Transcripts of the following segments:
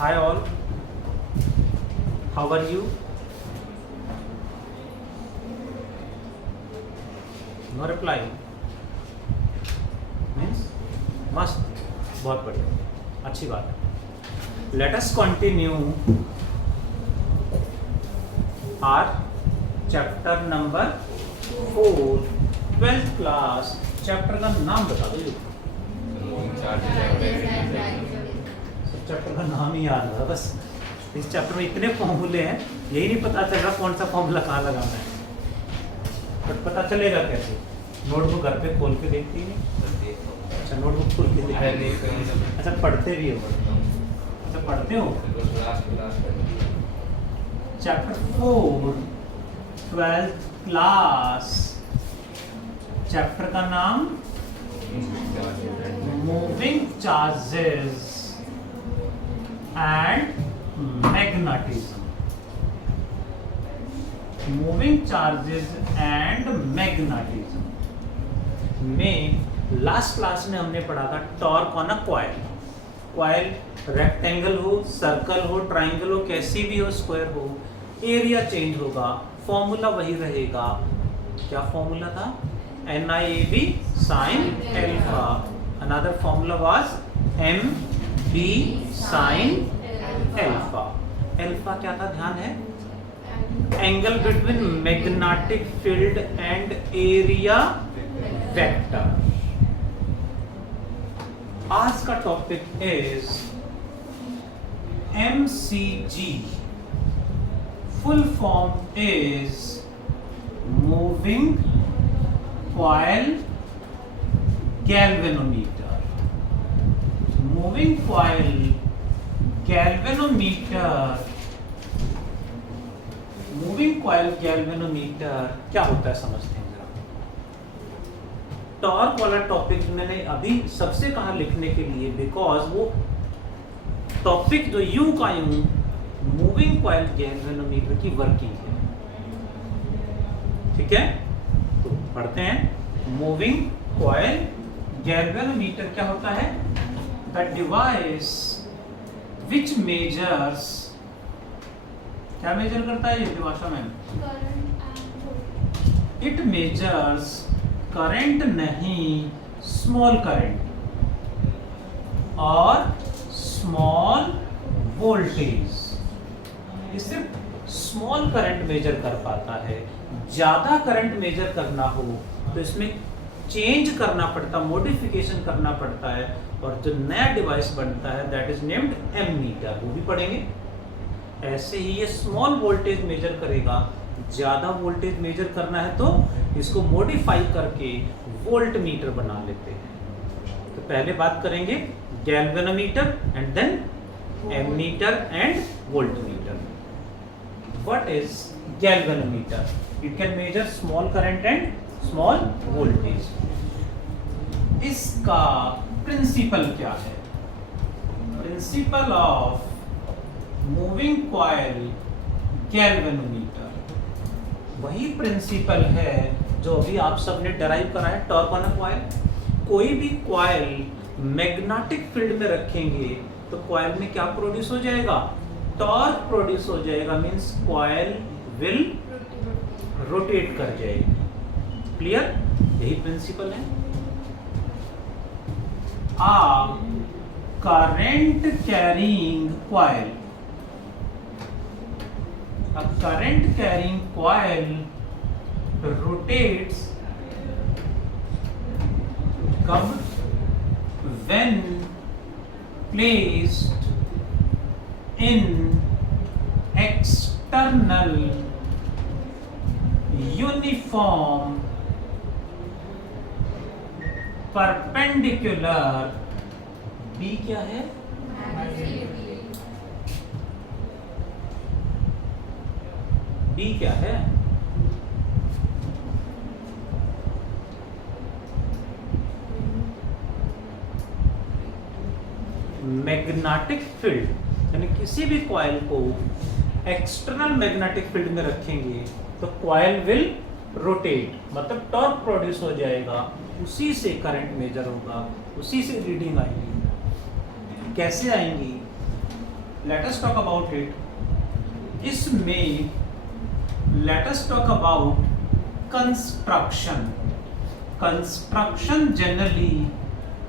Hi all, how are you? No reply means must. बहुत बढ़िया, अच्छी बात है. Let us continue our chapter number 4, 12th class. Chapter का नाम बता दो. चैप्टर का नाम ही याद रहा बस. इस चैप्टर में इतने फॉर्मूले हैं, यही नहीं पता चल रहा कौन सा फॉर्मूला कहाँ लगाना है. बट पता चलेगा कैसे? नोटबुक घर पे खोल के देखती नहीं? अच्छा, नोटबुक खोल के देखती. अच्छा, पढ़ते भी हो? अच्छा, पढ़ते हो. Chapter 4, 12th class. चैप्टर का नाम moving charges and magnetism. Moving charges and magnetism में लास्ट क्लास में हमने पढ़ा था torque on a coil. Coil rectangle हो, सर्कल हो, ट्राइंगल हो, कैसी भी हो, स्क्वायर हो, एरिया चेंज होगा, फॉर्मूला वही रहेगा. क्या फॉर्मूला था? NIAB sin alpha. Another formula was MB sin alpha. Alpha क्या था? ध्यान है? Angle between magnetic field and area vector. आज का topic is MCG. Full form is moving coil galvanometer. Moving coil galvanometer. Moving coil galvanometer क्या होता है समझते हैं जरा. टॉर्क वाला टॉपिक मैंने अभी सबसे कहा लिखने के लिए, बिकॉज वो टॉपिक जो यूं का यूं मूविंग कॉइल गैल्वेनोमीटर की वर्किंग है. ठीक है, तो पढ़ते हैं. मूविंग कॉइल गैल्वेनोमीटर क्या होता है? The device which measures. क्या मेजर करता है ये भाषा में? इट मेजर्स करंट नहीं, स्मॉल करंट और स्मॉल वोल्टेज. ये सिर्फ स्मॉल करंट मेजर कर पाता है. ज्यादा करंट मेजर करना हो तो इसमें चेंज करना पड़ता, मॉडिफिकेशन करना पड़ता है, और जो नया डिवाइस बनता है दैट इज नेम्ड एमीटर. वो भी पढ़ेंगे. ऐसे ही ये स्मॉल वोल्टेज मेजर करेगा. ज्यादा वोल्टेज मेजर करना है तो इसको मॉडिफाई करके वोल्ट मीटर बना लेते हैं. तो पहले बात करेंगे galvanometer and then ammeter and voltmeter. What is galvanometer? It can measure small current and small voltage. इसका प्रिंसिपल क्या है? Principle of moving coil galvanometer वही प्रिंसिपल है जो अभी आप सबने डराइव करा है टॉर्क ऑन अ कॉइल. कोई भी कॉइल मैग्नेटिक फील्ड में रखेंगे तो कॉइल में क्या प्रोड्यूस हो जाएगा? टॉर्क प्रोड्यूस हो जाएगा. मींस कॉइल विल रोटेट कर जाएगी. क्लियर? यही प्रिंसिपल है. A current carrying coil. A current carrying coil rotates when placed in external uniform perpendicular. B क्या है? B क्या है? मैग्नेटिक फील्ड, यानी किसी भी कॉइल को एक्सटर्नल मैग्नेटिक फील्ड में रखेंगे तो कॉइल विल रोटेट, मतलब टॉर्क प्रोड्यूस हो जाएगा, उसी से करंट मेजर होगा, उसी से रीडिंग आएगी. कैसे आएंगी? Let us talk about it. इसमें let us talk about construction. Construction generally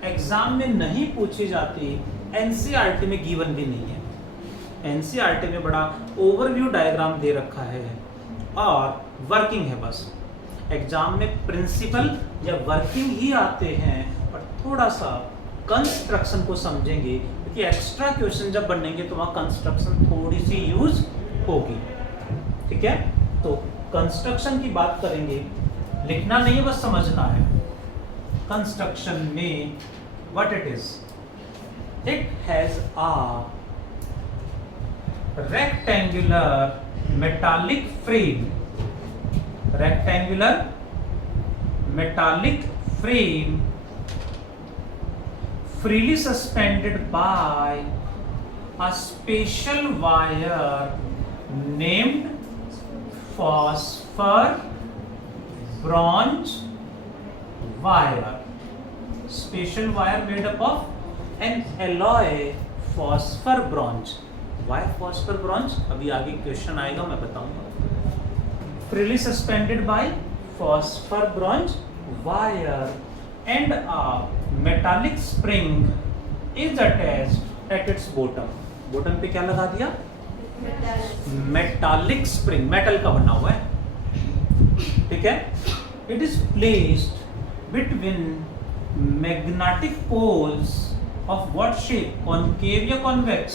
exam में नहीं पूछी जाती, एनसीईआरटी में गिवन भी नहीं है। एनसीईआरटी में बड़ा ओवरव्यू डायग्राम दे रखा है और वर्किंग है बस। एग्जाम में प्रिंसिपल या वर्किंग ही आते हैं और थोड़ा सा कंस्ट्रक्शन को समझेंगे, क्योंकि एक्स्ट्रा क्वेश्चन जब बनेंगे तो वहाँ कंस्ट्रक्शन थोड़ी सी यूज होगी। ठीक है, तो कंस्ट्रक्शन की बात करेंगे, लिखना नहीं है बस समझना है। कंस्ट्रक्शन में what it is, it has a rectangular metallic frame, rectangular metallic frame freely suspended by a special wire named phosphor bronze wire. Special wire made up of an alloy phosphor bronze. Why phosphor bronze? अभी आगे question आएगा, मैं बताऊंगा. Freely suspended by phosphor bronze wire and a metallic spring is attached at its bottom. Bottom पे क्या लगा दिया? Metallic spring, metal का बना हुआ है. ठीक है? It is placed between magnetic poles of what shape? Concave या convex?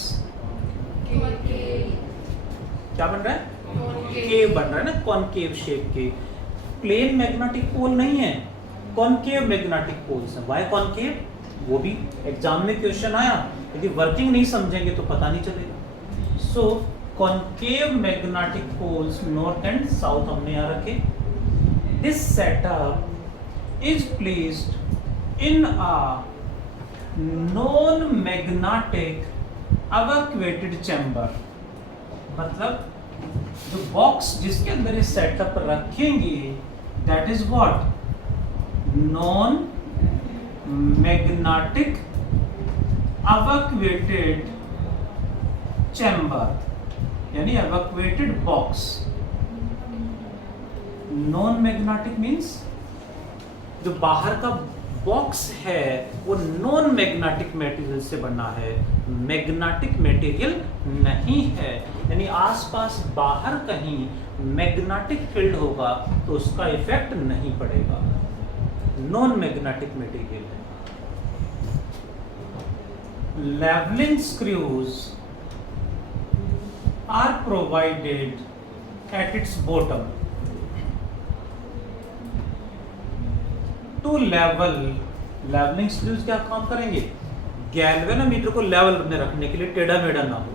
क्या बन रहा है? केव बन रहा है ना, कॉनकेव शेप के. प्लेन मैग्नेटिक पोल नहीं है, कॉनकेव मैग्नेटिक पोल्स है. Why concave? वो भी एग्जाम में क्वेश्चन आया, यदि वर्किंग नहीं समझेंगे तो पता नहीं चलेगा. So concave magnetic poles north and south हमने यहाँ रखे. This setup is placed in a non magnetic evacuated chamber. मतलब जो बॉक्स जिसके अंदर ये सेटअप रखेंगे that is what? Non magnetic evacuated chamber, यानी evacuated box. Non magnetic means जो बाहर का बॉक्स है वो नॉन मैग्नेटिक मटेरियल से बना है, मैग्नेटिक मटेरियल नहीं है. यानी आसपास बाहर कहीं मैग्नेटिक फील्ड होगा तो उसका इफेक्ट नहीं पड़ेगा. नॉन मैग्नेटिक मटेरियल है. Levelling screws are provided at its bottom two levelling screws क्या काम करेंगे? गैल्वेनोमीटर को लेवल में रखने के लिए, टेढ़ा मेढ़ा ना हो,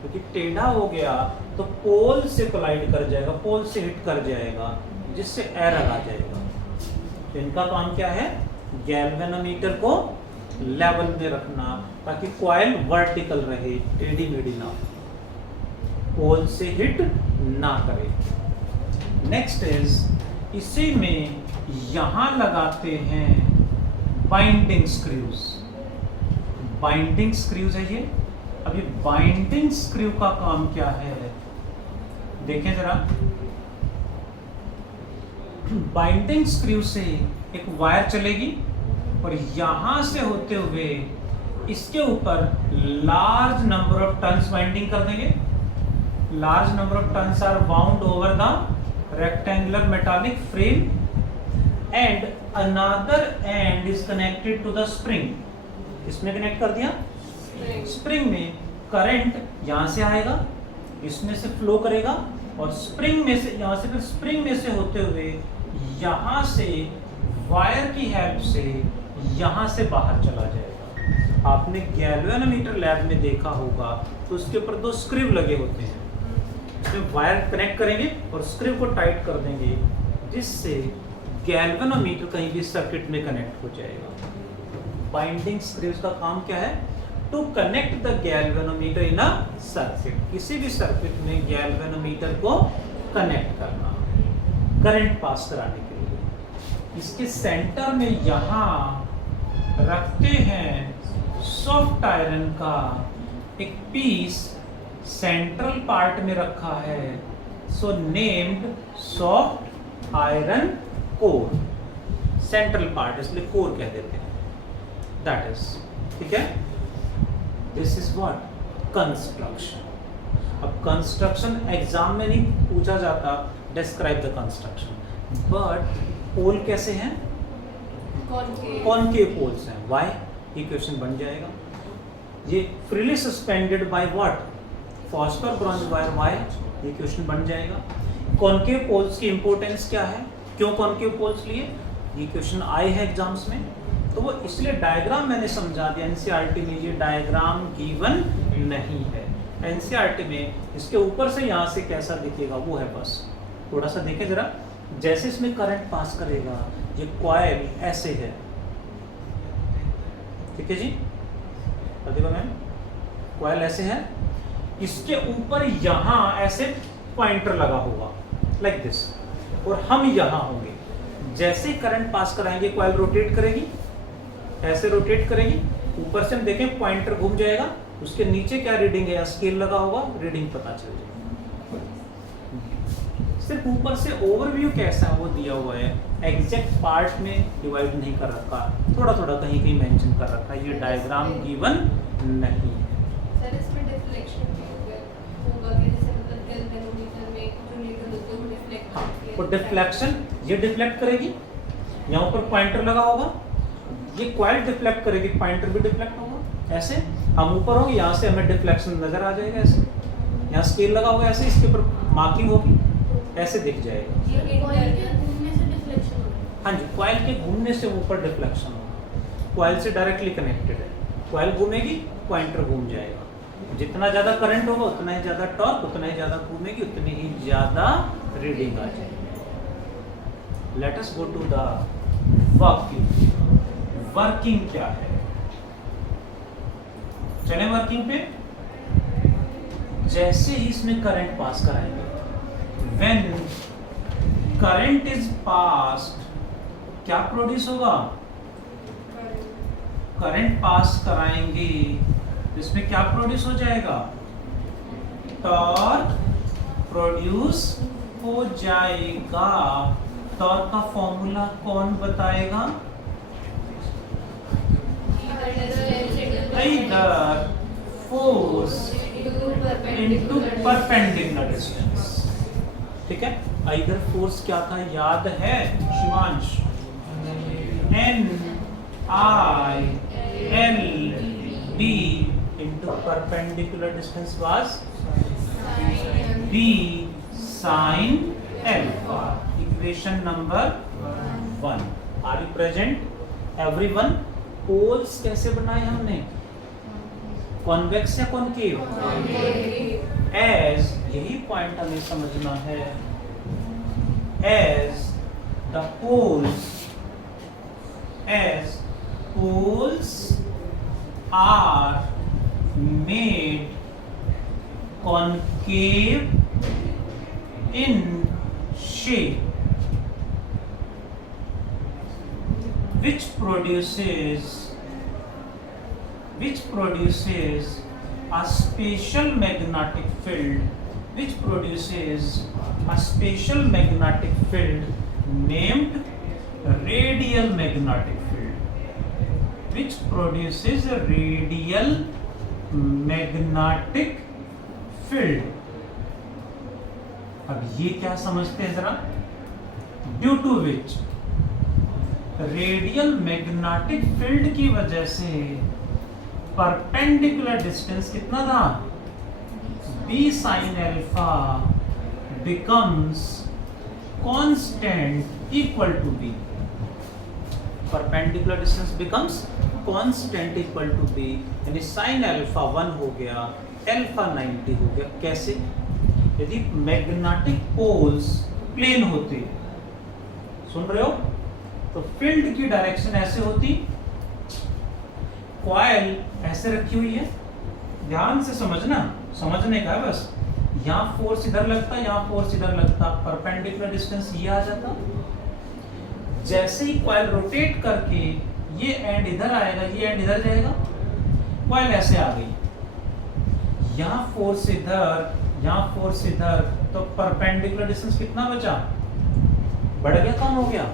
क्योंकि टेढ़ा हो गया तो पोल से कोलाइड कर जाएगा, पोल से हिट कर जाएगा, जिससे एरर आ जाएगा. तो इनका काम क्या है? गैल्वेनोमीटर को लेवल में रखना ताकि कॉइल वर्टिकल रहे, टेढ़ी मेढ़ी ना हो, पोल से हिट ना करे. नेक्स्ट इज, इसी में यहां लगाते हैं बाइंडिंग स्क्रूज. बाइंडिंग स्क्रूज है ये. अभी बाइंडिंग स्क्रू का काम क्या है देखें जरा. बाइंडिंग स्क्रू से एक वायर चलेगी और यहां से होते हुए इसके ऊपर large number of turns binding कर देंगे. Large number of turns are bound over the rectangular metallic frame and another end is connected to the spring. इसमें कनेक्ट कर दिया. स्प्रिंग में करंट यहां से आएगा, इसमें से फ्लो करेगा और स्प्रिंग में से, यहां से फिर स्प्रिंग में से होते हुए यहां से वायर की हेल्प से यहां से बाहर चला जाएगा. आपने गैल्वेनोमीटर लैब में देखा होगा तो उसके ऊपर दो स्क्रू लगे होते हैं. इसमें वायर कनेक्ट करेंगे और स्क्रू को टाइट कर देंगे, जिससे गैल्वेनोमीटर कहीं भी सर्किट में कनेक्ट हो जाएगा. बाइंडिंग स्क्रूज का काम क्या है? To connect the galvanometer in a circuit. किसी भी सर्किट में गैल्वेनोमीटर को कनेक्ट करना, करंट पास कराने के लिए. इसके सेंटर में यहां रखते हैं सॉफ्ट आयरन का एक पीस सेंट्रल पार्ट में रखा है, सो named soft iron core. Central part इसलिए कोर कह देते हैं, दैट इज, ठीक है। This is what construction. अब कंस्ट्रक्शन एग्जाम में नहीं पूछा जाता, डिस्क्राइब द कंस्ट्रक्शन, बट पोल कैसे हैं, कॉनकेव पोल्स हैं, व्हाई, ये क्वेश्चन बन जाएगा। ये freely suspended by what, phosphor bronze wire, why, ये क्वेश्चन बन जाएगा। कॉनकेव पोल्स की इंपॉर्टेंस क्या है, क्यों कॉनकेव पोल्स लिए, ये क्वेश्चन आए हैं एग्जाम्स में, तो वो इसलिए डायग्राम मैंने समझा दिया। एनसीईआरटी में ये डायग्राम गिवन नहीं है, एनसीईआरटी में इसके ऊपर से यहाँ से कैसा दिखेगा वो है बस। थोड़ा सा देखें जरा, जैसे इसमें करंट पास करेगा, ये कॉइल ऐसे है, ठीक है जी, प्रतिभा मैम, कॉइल ऐसे है, इसके ऊपर यहाँ ऐसे पॉइंटर लगा होगा लाइक दिस, और हम यहाँ होंगे। जैसे करंट पास कराएंगे कॉइल रोटेट करेगी, ऐसे रोटेट करेगी, ऊपर से हम देखें पॉइंटर घूम जाएगा, उसके नीचे क्या रीडिंग है, स्केल लगा होगा, रीडिंग पता चल जाएगी। सिर्फ ऊपर से ओवरव्यू कैसा है वो दिया हुआ है, एग्जैक्ट पार्ट में डिवाइड नहीं कर रखा, थोड़ा थोड़ा कहीं कहीं मेंशन कर रखा है, ये डायग्राम गिवन नहीं है। सर इसमें डिफ्लेक्शन भी होगा कि जैसे मतलब गैल्वेनोमीटर में जो नीडल होते हैं वो डिफ्लेक्ट करती है, तो डिफ्लेक्शन ये डिफ्लेक्ट करेगी, यहाँ ऊपर पॉइंटर लगा होगा, ये कॉइल डिफ्लेक्ट करेगी, पॉइंटर भी डिफ्लेक्ट होगा, ऐसे हम ऊपर होंगे, यहाँ से हमें डिफ्लेक्शन नजर आ जाएगा, ऐसे यहाँ स्केल लगा होगा, ऐसे इसके ऊपर मार्किंग होगी, ऐसे दिख जाएगा। ये कॉइल के घूमने से डिफ्लेक्शन होगा। हाँ जी, कॉइल के घूमने से ऊपर डिफ्लेक्शन होगा, कॉइल से डायरेक्टली कनेक्टेड है, कॉइल घूमेगी, पॉइंटर घूम जाएगा, जितना ज्यादा करंट होगा उतना ही ज्यादा टॉर्क, उतना ही ज्यादा घूमेगी, उतनी ही ज्यादा रीडिंग आ जाएगी। Let us go to the working. Working क्या है, चले वर्किंग पे। जैसे ही इसमें करंट पास कराएंगे, व्हेन करंट इज पास्ड, क्या प्रोड्यूस होगा, करंट पास कराएंगे तो इसमें क्या प्रोड्यूस हो जाएगा, टॉर्क प्रोड्यूस हो जाएगा। टॉर्क का फॉर्मूला कौन बताएगा, either force into perpendicular distance, ठीक है। either force क्या था याद है Shivansh, N I L D into perpendicular distance was B sin alpha, equation number 1। Are you present everyone? Poles कैसे बनाए हमने, कॉन्वेक्स या कॉनकेव, एज, यही पॉइंट हमें समझना है, as the poles are made concave in shape, which produces a special magnetic field, named radial magnetic field, अब ये क्या समझते हैं जरा, due to which, radial magnetic field की वजह से परपेंडिकुलर डिस्टेंस कितना था, B sin alpha becomes constant equal to B, perpendicular distance becomes constant equal to B, यानी sin alpha 1 हो गया, alpha 90 हो गया। कैसे, यदि मैग्नेटिक पोल्स प्लेन होते, सुन रहे हो, तो फील्ड की डायरेक्शन ऐसे होती, कॉइल ऐसे रखी हुई है, ध्यान से समझना, समझने का है बस, यहाँ फोर्स इधर लगता, यहाँ फोर्स इधर लगता, परपेंडिकुलर डिस्टेंस ये आ जाता। जैसे ही कॉइल रोटेट करके ये एंड इधर आएगा, ये एंड इधर जाएगा, कॉइल ऐसे आ गई, यहाँ फोर्स इधर, यहाँ फोर्स इधर, तो परपेंडिकुलर डिस्टेंस कितना बचा? बढ़ गया, कम हो गया?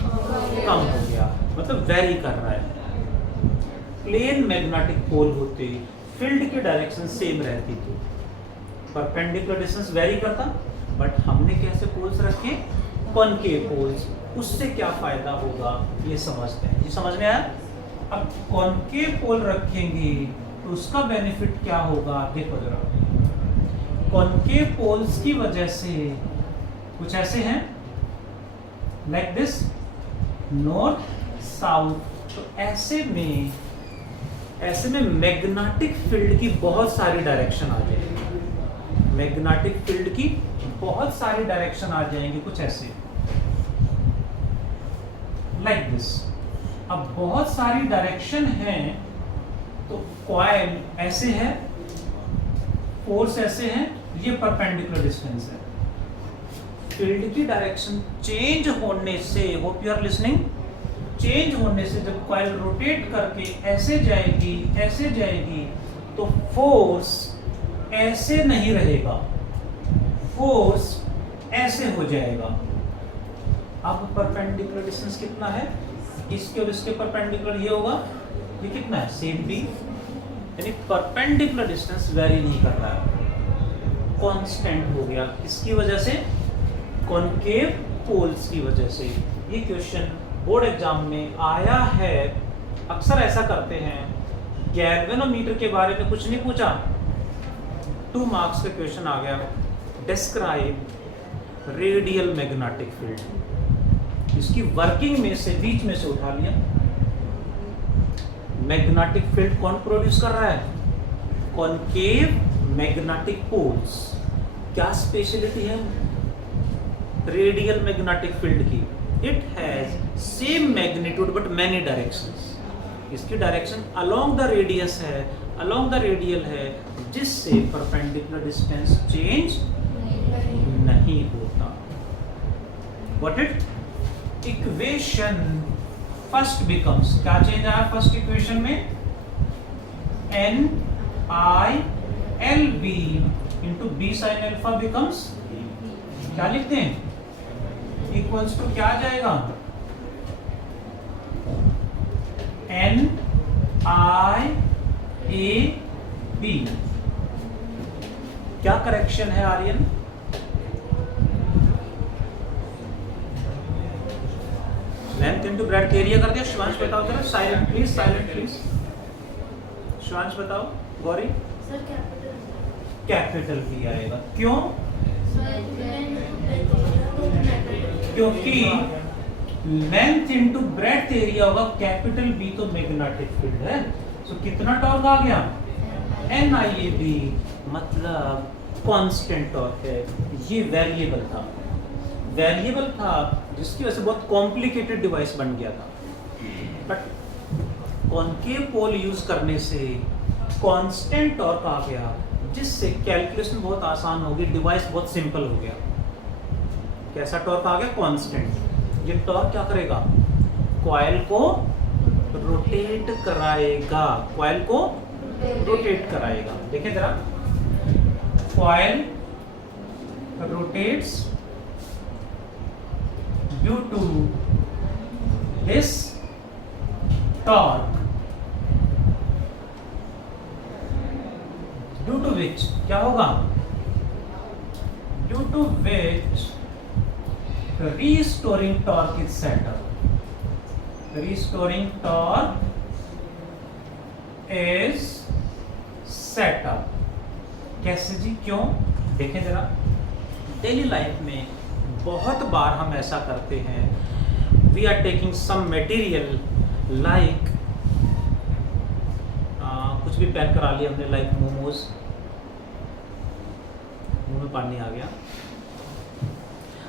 कम हो गया, मतलब वेरी कर रहा है। प्लेन मैग्नेटिक पोल होते फील्ड की डायरेक्शन सेम रहती थी, परपेंडिकुलर डिस्टेंस वेरी करता, बट हमने कैसे पोल्स रखे? Concave poles. उससे क्या फायदा होगा ये समझते हैं। ये समझ में आया? अब कॉनकेव पोल रखेंगे तो उसका बेनिफिट क्या होगा? देखो जरा, कॉनकेव पोल्स की वजह से कुछ ऐसे हैं, लाइक दिस, नॉर्थ साउथ। तो ऐसे में मैग्नेटिक फील्ड की बहुत सारी डायरेक्शन आ जाएगी, मैग्नेटिक फील्ड की बहुत सारी डायरेक्शन आ जाएंगी, कुछ ऐसे, लाइक दिस। अब बहुत सारी डायरेक्शन हैं, तो कॉइल ऐसे है, फोर्स ऐसे है, ये परपेंडिकुलर डिस्टेंस है। फील्ड की डायरेक्शन चेंज होने से, hope you are listening, change होने से जब कॉइल रोटेट करके ऐसे जाएगी, तो फोर्स ऐसे नहीं रहेगा, फोर्स ऐसे हो जाएगा। अब परपेंडिकुलर डिस्टेंस कितना है? इसके और इसके परपेंडिकुलर ये होगा, ये कितना है? सेम भी, यानी परपेंडिकुलर डिस्टेंस वेरी नहीं कर रहा है, कांस्टेंट हो गया। किसकी वजह से? कॉनकेव पोल्स की वजह से। ये क्वेश्चन बोर्ड एग्जाम में आया है, अक्सर ऐसा करते हैं। गैल्वेनोमीटर के बारे में कुछ नहीं पूछा, 2 मार्क्स का क्वेश्चन आ गया, डिस्क्राइब रेडियल मैग्नेटिक फील्ड। इसकी वर्किंग में से, बीच में से उठा लिया। मैग्नेटिक फील्ड कौन प्रोड्यूस कर रहा है? Concave magnetic poles. क्या स्पेशलिटी है रेडियल मैग्नेटिक फील्ड की? It has same magnitude but many directions. इसकी डायरेक्शन अलोंग द रेडियस है, अलोंग द रेडियल है, जिससे परपेंडिकुलर डिस्टेंस चेंज नहीं होता। What it equation first becomes, क्या चेंज आया फर्स्ट इक्वेशन में? N I L B into B sine alpha becomes, क्या लिखते हैं? इक्वल्स टू क्या आ जाएगा? N I A B. क्या करेक्शन है Aryan? Length into breadth area कर दिया। शिवांश बताओ जरा, silent please, silent please. Shivansh बताओ। गौरी? सर कैपिटल बी आएगा। क्यों? क्योंकि लेंथ इनटू ब्रेड्थ एरिया होगा, कैपिटल बी तो मैग्नेटिक फील्ड है, तो कितना टॉर्क आ गया? एन आई ए बी, मतलब कांस्टेंट टॉर्क है। ये वेरिएबल था, जिसकी वजह से बहुत कॉम्प्लिकेटेड डिवाइस बन गया था, बट कॉनकेव पोल यूज करने से कांस्टेंट टॉर्क आ गया, जिससे कैलकुलेशन बहुत आसान हो गई, डिवाइस बहुत सिंपल हो गया। कैसा टॉर्क आ गया? कांस्टेंट। ये टॉर्क क्या करेगा? कॉइल को रोटेट कराएगा, कॉइल को रोटेट कराएगा। देखिए जरा, coil rotates due to this torque, due to which क्या होगा? Due to which restoring torque is set up. Restoring torque is set up. कैसे जी? क्यों? देखें जरा, डेली लाइफ में बहुत बार हम ऐसा करते हैं, we are taking some material like, कुछ भी पैक करा लिया हमने, लाइक मोमोज, मुंह में पानी आ गया,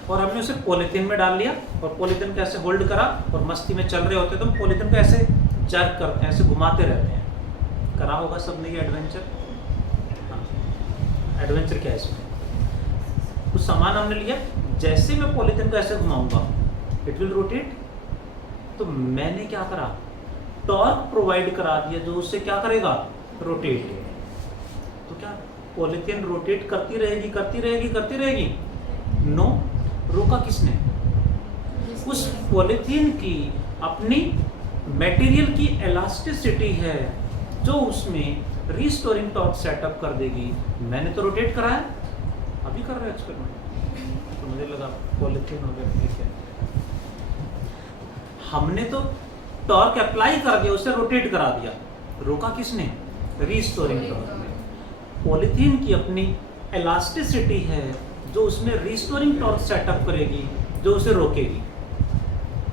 और हमने उसे पॉलीथीन में डाल लिया, और पॉलीथीन को ऐसे होल्ड करा, और मस्ती में चल रहे होते तो हम पॉलीथीन को ऐसे जर्क करते हैं, ऐसे घुमाते रहते हैं। करा होगा सबने ये एडवेंचर। हाँ, एडवेंचर क्या है इसमें? कुछ सामान हमने लिया, जैसे मैं पॉलीथीन को ऐसे घुमाऊंगा इट विल रोटेट, तो मैंने क्या करा? टॉर्क प्रोवाइड करा दिया जो उससे क्या करेगा? रोटेट। तो क्या पॉलीथीन रोटेट करती रहेगी करती रहेगी करती रहेगी? नो। रोका किसने? उस पॉलीथीन की अपनी मटेरियल की इलास्टिसिटी है जो उसमें रीस्टोरिंग टॉर्क सेटअप कर देगी। मैंने तो रोटेट कराया, अभी कर रहे हैं एक्सपेरिमेंट, तो मुझे लगा पॉलीथीन हो गया ठीक है। हमने तो टॉर्क अप्लाई कर दिया, उसे रोटेट करा दिया। रोका किसने? रीस्टोरिंग टॉर्क ने। पॉलीथीन की अपनी इलास्टिसिटी है जो उसमें रीस्टोरिंग टॉर्क सेटअप करेगी, जो उसे रोकेगी।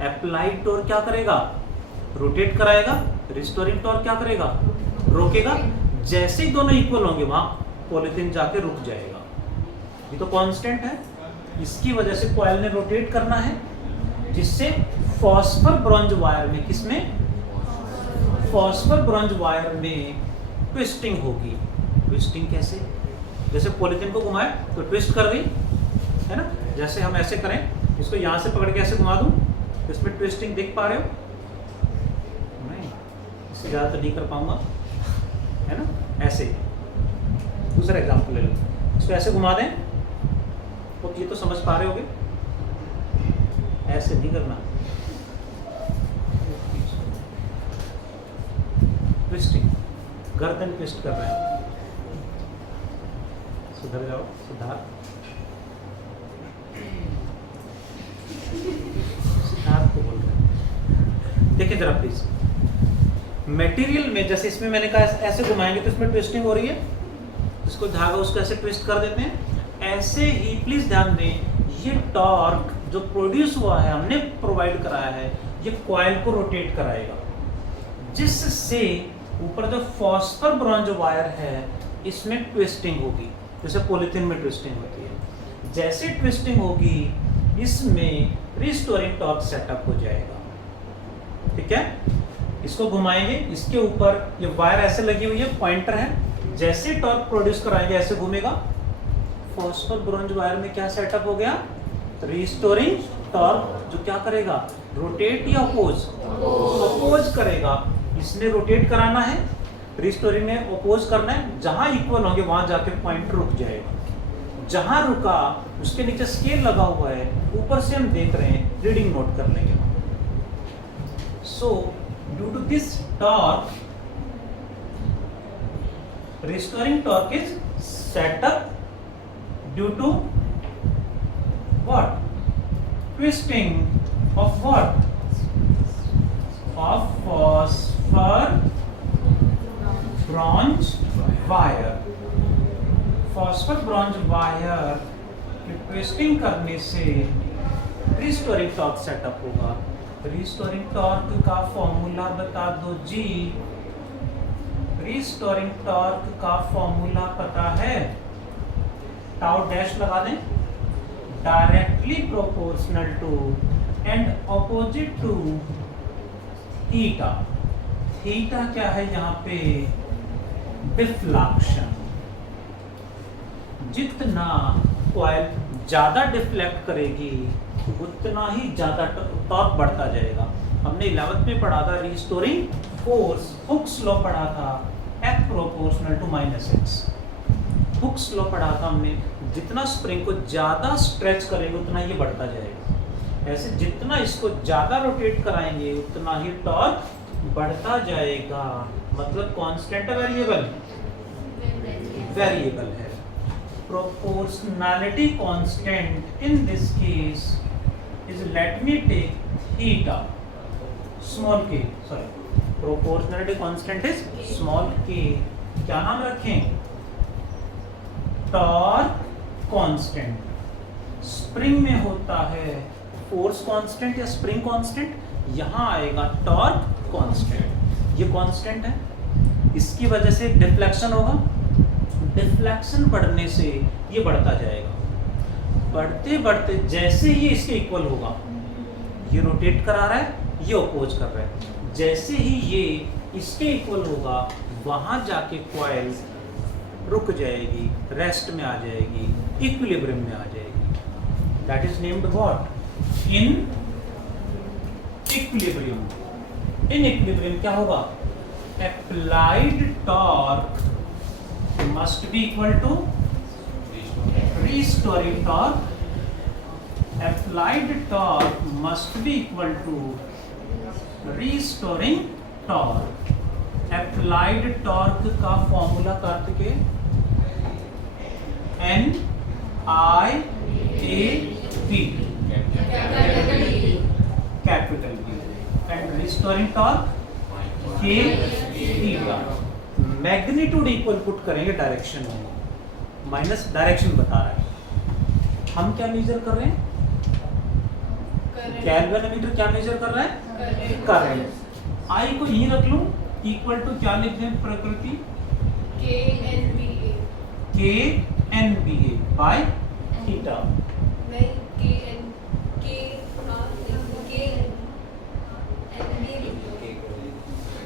अप्लाइड टॉर्क क्या करेगा? रोटेट कराएगा। रिस्टोरिंग टॉर्क क्या करेगा? रोकेगा। जैसे ही दोनों इक्वल होंगे वहां पॉलीथीन जाके रुक जाएगा। ये तो कांस्टेंट है। इसकी वजह से कॉइल ने रोटेट करना है, जिससे फॉस्फर ब्रॉन्ज वायर में, किसमें? फॉस्फर ब्रॉन्ज वायर में ट्विस्टिंग होगी। ट्विस्टिंग कैसे? जैसे पॉलीथीन को घुमाए तो ट्विस्ट कर दी, है ना? जैसे हम ऐसे करें, इसको यहां से पकड़ के ऐसे घुमा दूं, तो इसमें ट्विस्टिंग देख पा रहे हो? नहीं, इससे ज़्यादा तो नहीं कर पाऊंगा, है ना? ऐसे। दूसरा एग्जाम्पल ले लो, इसको ऐसे घुमा दें तो ये तो समझ पा रहे होगे, ऐसे नहीं करना। ट्विस्टिंग, गर्दन ट्विस्ट कर रहे हैं। सुधर जाओ, सुधार को बोल रहे हैं। देखिए जरा प्लीज, मटेरियल में जैसे इसमें मैंने कहा ऐसे घुमाएंगे तो इसमें ट्विस्टिंग हो रही है, इसको धागा उसको ऐसे ट्विस्ट कर देते हैं। ऐसे ही प्लीज ध्यान दें, ये टॉर्क जो प्रोड्यूस हुआ है, हमने प्रोवाइड कराया है, ये कॉइल को रोटेट कराएगा, जिससे ऊपर जो फॉस्फर ब्रॉन्ज वायर है इसमें ट्विस्टिंग होगी, जैसे पॉलीथीन में ट्विस्टिंग होती है। जैसे ट्विस्टिंग होगी इसमें रिस्टोरिंग टॉर्क सेटअप हो जाएगा। ठीक है, इसको घुमाएंगे, इसके ऊपर ये वायर ऐसे लगी हुई है, पॉइंटर है, जैसे टॉर्क प्रोड्यूस कराएंगे ऐसे घूमेगा। फॉस्फर ब्रॉन्ज वायर में क्या सेटअप हो गया? रिस्टोरिंग टॉर्क, जो क्या करेगा? रोटेट या अपोज? अपोज करेगा। इसने रोटेट कराना है, रिस्टोरिंग ने अपोज करना है। जहां इक्वल होंगे वहां जाके पॉइंटर रुक जाएगा। जहां रुका उसके नीचे स्केल लगा हुआ है, ऊपर से हम देख रहे हैं, रीडिंग नोट कर लेंगे। So due to this torque, restoring torque is set up due to what? Twisting of what? Of phosphor bronze wire. phosphor bronze wire की ट्विस्टिंग करने से रिस्टोरिंग टॉर्क सेटअप होगा। रिस्टोरिंग टॉर्क का formula बता दो जी। रिस्टोरिंग टॉर्क का formula पता है? टाउ डैश लगा दें, directly proportional to and opposite to theta. Theta क्या है यहाँ पे? डिफ्लेक्शन। जितना कॉइल ज्यादा डिफ्लेक्ट करेगी उतना ही ज्यादा टॉर्क बढ़ता जाएगा। हमने 11th में पढ़ा था रिस्टोरिंग फोर्स, हुक्स लॉ पढ़ा था, F proportional to -x। Hooke's law पढ़ा था हमने, जितना स्प्रिंग को ज्यादा स्ट्रेच करेंगे उतना ये बढ़ता जाएगा। ऐसे जितना इसको ज्यादा रोटेट कराएंगे उतना ही टॉर्क बढ़ता जाएगा। मतलब कांस्टेंट है, वेरिएबल? वेरिएबल है। Proportionality constant in this case is, let me take theta small k, sorry, proportionality constant is small k। क्या नाम रखें? Torque constant. स्प्रिंग में होता है फोर्स कांस्टेंट या स्प्रिंग कांस्टेंट, यहां आएगा टॉर्क कांस्टेंट। ये कांस्टेंट है, इसकी वजह से डिफ्लेक्शन होगा। डिफ्लेक्शन बढ़ने से ये बढ़ता जाएगा। बढ़ते बढ़ते जैसे ही इसके इक्वल होगा, ये रोटेट करा रहा है, ये अपोज कर रहा है, जैसे ही ये इसके इक्वल होगा वहां जाके कॉइल रुक जाएगी, रेस्ट में आ जाएगी, इक्विलिब्रियम में आ जाएगी। That is named what? In equilibrium. In equilibrium क्या होगा? Applied torque must be equal to restoring torque. Applied torque must be equal to restoring torque. Applied torque का फॉर्मूला कार्तिक है NIAP capital B and restoring torque K theta. Magnitude equal put करेंगे direction में, minus direction बता रहा है. हम क्या major कर रहे हैं? गैल्वेनोमीटर क्या मेजर कर रहा है? करंट. आई को यहीं रख लूं, इक्वल टू क्या लिख दें प्रकृति? KNBA by theta. नहीं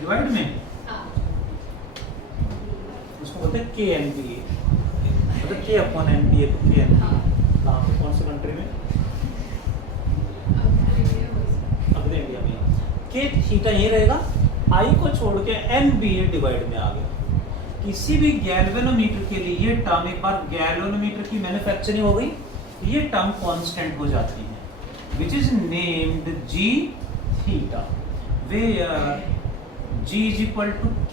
डिवाइड में उसको बोलते हैं KNBA, मतलब K अपॉन NBA तो KNBA. कहाँ पे, कौन से कंट्री में? अगले इंडिया में. K थीटा यही रहेगा, I को छोड़ के NBA डिवाइड में आ गया. किसी भी गैल्वेनोमीटर के लिए ये टर्म, एक बार गैल्वेनोमीटर की मैन्युफैक्चरिंग हो गई, ये टर्म कांस्टेंट हो जाती है, which is named G theta, where G is equal to K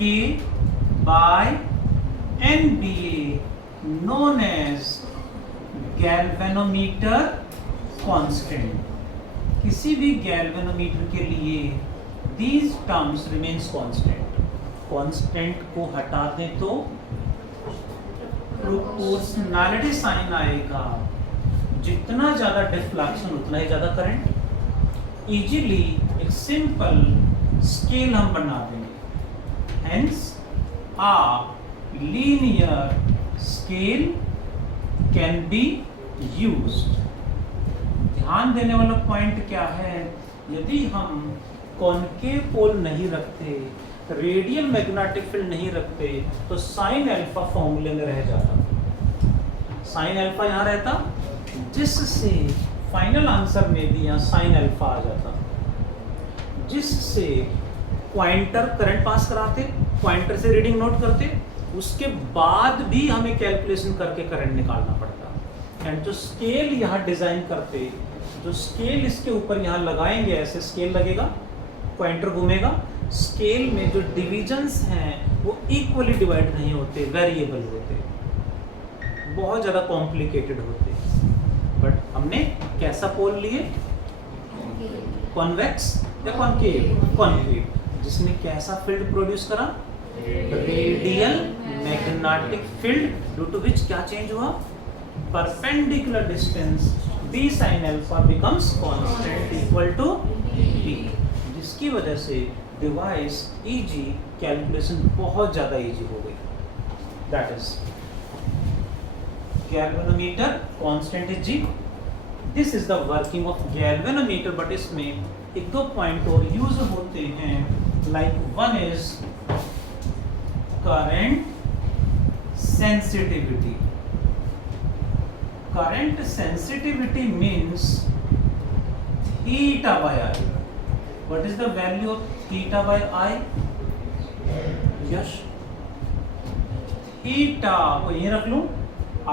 by NBA, known as galvanometer constant. किसी भी गैल्वेनोमीटर के लिए these terms remains constant. Constant को हटा दें तो प्रोपोर्शनैलिटी साइन आएगा. जितना ज्यादा डिफ्लेक्शन उतना ही ज्यादा करंट. इजीली एक सिंपल स्केल हम बना देंगे. Hence a linear scale can be used. ध्यान देने वाला पॉइंट क्या है? यदि हम कॉनकेव पोल नहीं रखते, रेडियल मैग्नेटिक फील्ड नहीं रखते, तो साइन अल्फा फॉर्मूले में रह जाता. साइन अल्फा यहाँ रहता, जिससे फाइनल आंसर में भी यहाँ साइन अल्फा आ जाता, जिससे पॉइंटर करंट पास कराते, पॉइंटर से रीडिंग नोट करते, उसके बाद भी हमें कैलकुलेशन करके करंट निकालना पड़ता. एंड जो स्केल यहाँ डिजाइन करते, जो स्केल इसके ऊपर यहाँ लगाएंगे, ऐसे स्केल लगेगा, पॉइंटर घूमेगा, स्केल में जो डिविजन्स हैं वो इक्वली डिवाइड नहीं होते, वेरिएबल होते, बहुत ज़्यादा कॉम्प्लिकेटेड होते. बट हमने कैसा पोल लिए? कॉन्वेक्स या कॉनकेव? कॉनकेव, जिसने कैसा फील्ड प्रोड्यूस करा? Radial magnetic field, due to which क्या चेंज हुआ? Perpendicular distance b sin alpha becomes constant equal to b, जिसकी वजह से डिवाइस इजी, कैलकुलेशन बहुत ज्यादा इजी हो गई. That is galvanometer constant is G. This is the working of galvanometer. But इसमें एक दो पॉइंट और यूज होते हैं, like one is current sensitivity. Current sensitivity means theta by I. What is the value of theta by I? Yes. Theta को यहीं रख लूं,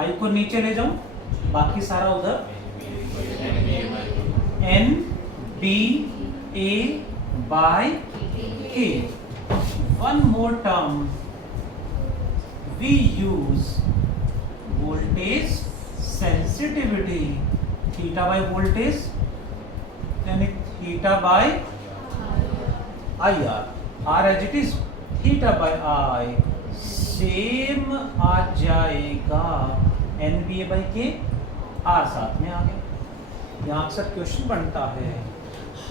I को नीचे ले जाऊं, बाकी सारा उधर. NBA by K. One more term we use, voltage sensitivity, theta by voltage, यानी theta by IR. R as it is, theta by I same आ जाएगा NBA by K. R साथ में आ गया. यहाँ अक्सर क्वेश्चन बनता है,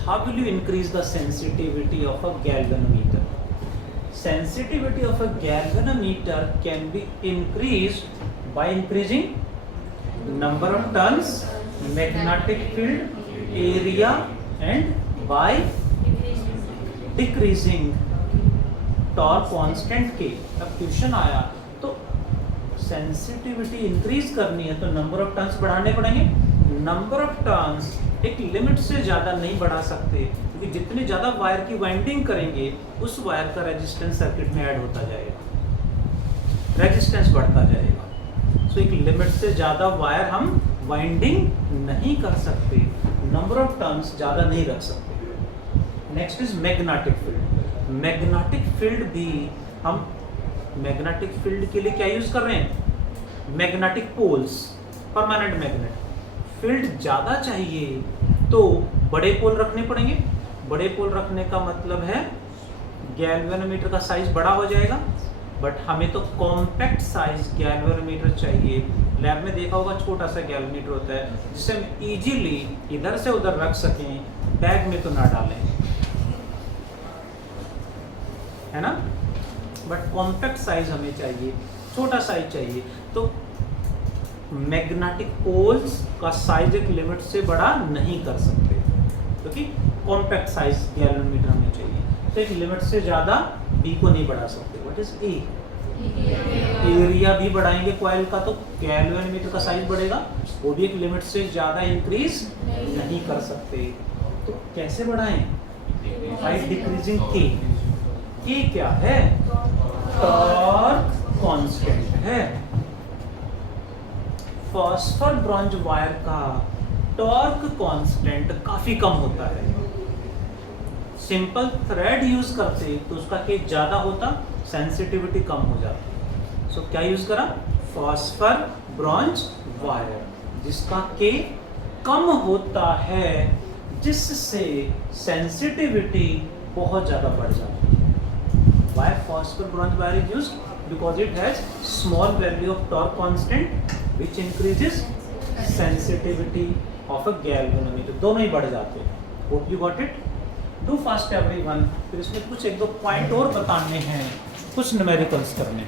how will you increase the sensitivity of a galvanometer? Sensitivity of a galvanometer can be increased by increasing number of turns, magnetic field, area, and by decreasing torque constant K. अब question आया तो sensitivity increase करनी है तो number of turns बढ़ाने पड़ेंगे. Number of turns एक limit से ज़्यादा नहीं बढ़ा सकते, क्योंकि जितने ज़्यादा वायर की वाइंडिंग करेंगे उस वायर का रेजिस्टेंस सर्किट में ऐड होता जाएगा. रेजिस्टेंस बढ़ता जाएगा। सो एक लिमिट से ज़्यादा वायर हम वाइंडिंग नहीं कर सकते, नंबर ऑफ टर्न्स ज़्यादा नहीं रख सकते। Next is magnetic field. Magnetic field भी हम मैग्नेटिक फील्ड के लिए क्या यूज़ कर रहे हैं? Magnetic poles, permanent magnet. Field ज़्यादा चाहिए तो बड़े पोल रखने पड़ेंगे। बड़े पोल रखने का मतलब है गैल्वेनोमीटर का साइज बड़ा हो जाएगा, बट हमें तो कॉम्पैक्ट साइज गैल्वेनोमीटर चाहिए। लैब में देखा होगा छोटा सा गैल्वेनोमीटर होता है जिसे हम इजीली इधर से उधर रख सकें, बैग में तो ना डालें, है ना। बट कॉम्पैक्ट साइज हमें चाहिए, छोटा साइज चाहिए। तो मैग्नेटिक पोल्स का साइज एक लिमिट से बड़ा नहीं कर सकते, क्योंकि कॉम्पैक्ट साइज गैल्वेनोमीटर हमें चाहिए। तो एक लिमिट से ज़्यादा बी को नहीं बढ़ा सकते। What is a? एरिया भी बढ़ाएंगे कॉइल का तो गैल्वेनोमीटर का साइज बढ़ेगा, वो भी एक लिमिट से ज़्यादा इंक्रीज नहीं कर सकते। तो कैसे बढ़ाएं? बाय डिक्रीजिंग के। के क्या है? टॉर्क कांस्टेंट है। फॉस्फर ब्रॉन्ज वायर का टॉर्क कांस्टेंट काफी कम होता है। सिंपल थ्रेड यूज करते तो उसका के ज्यादा होता, सेंसिटिविटी कम हो जाती। सो क्या यूज करा? फॉस्फर ब्रॉन्ज वायर, जिसका के कम होता है, जिससे सेंसिटिविटी बहुत ज्यादा बढ़ जाती है। Why phosphor bronze wire is used? Because it has small value of torque constant which increases sensitivity of a galvanometer. दोनों ही बढ़ जाते हैं। Hope you got it? Do fast everyone. फिर इसमें कुछ एक दो पॉइंट और बताने हैं, कुछ न्यूमेरिकल्स करने हैं।